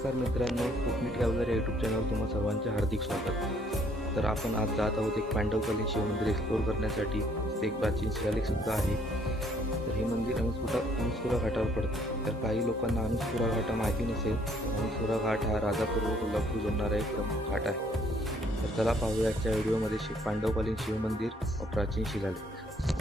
नमस्कार मित्रांनो, कोकणी ट्रॅव्हलर या यूट्यूब चॅनलवर तुम्हा सर्वांचे हार्दिक स्वागत। तर आपण आज जात आहोत एक पांडवकालीन शिवमंदिर एक्सप्लोर करण्यासाठी। एक प्राचीन शिलालेख सुद्धा आहे। तर हे मंदिर अणुस्कुरा घाटावर पडते। तर काही लोकांना अणुस्कुरा घाट माहिती नसेल। अणुस्कुरा घाट हा राजापूर व कोल्हापूर जोडणारा एक प्रमुख घाट आहे। तर चला पाहूया आजच्या व्हिडिओमध्ये पांडवकालीन शिवमंदिर व प्राचीन शिलालेख।